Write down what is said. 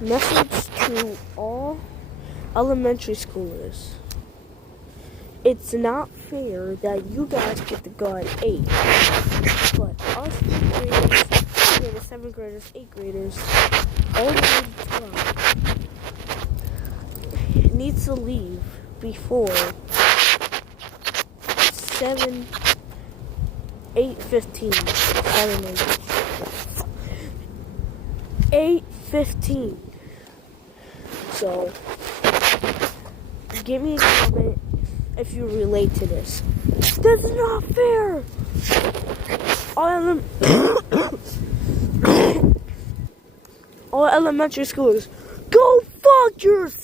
Message to all elementary schoolers. It's not fair that you guys get to go at 8, but us 8th graders, 7th graders, 8th graders, all the way to 12 needs to leave before 8:15. So, give me a comment if you relate to this. This is not fair! All elementary schools, go fuck yourself!